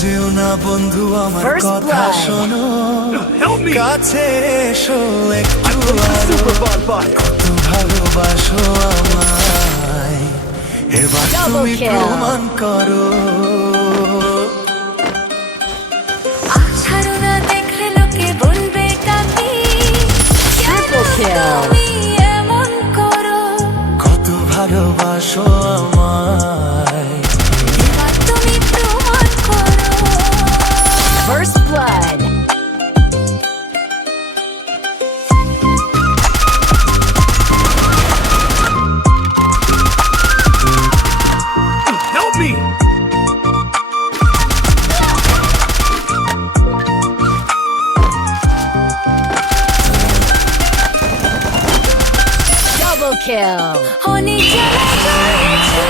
যেও না বন্ধু আমার First কথা blood. শোনো, Help me! কাছে এসো একটু I'm from the আরো, Super Bond Bot. কত ভালোবাসো আমায়, এবার Double তুমি kill. প্রমাণ করো। ছাড়ো না, দেখলে লোকে বলবে কাকি, Triple kill. তুমি এমন করো, কত ভালোবাসো আমায়, এবার তুমি প্রমাণ করো। First blood. Help me! Double kill. অনেক জ্বালা জ্বলেছে,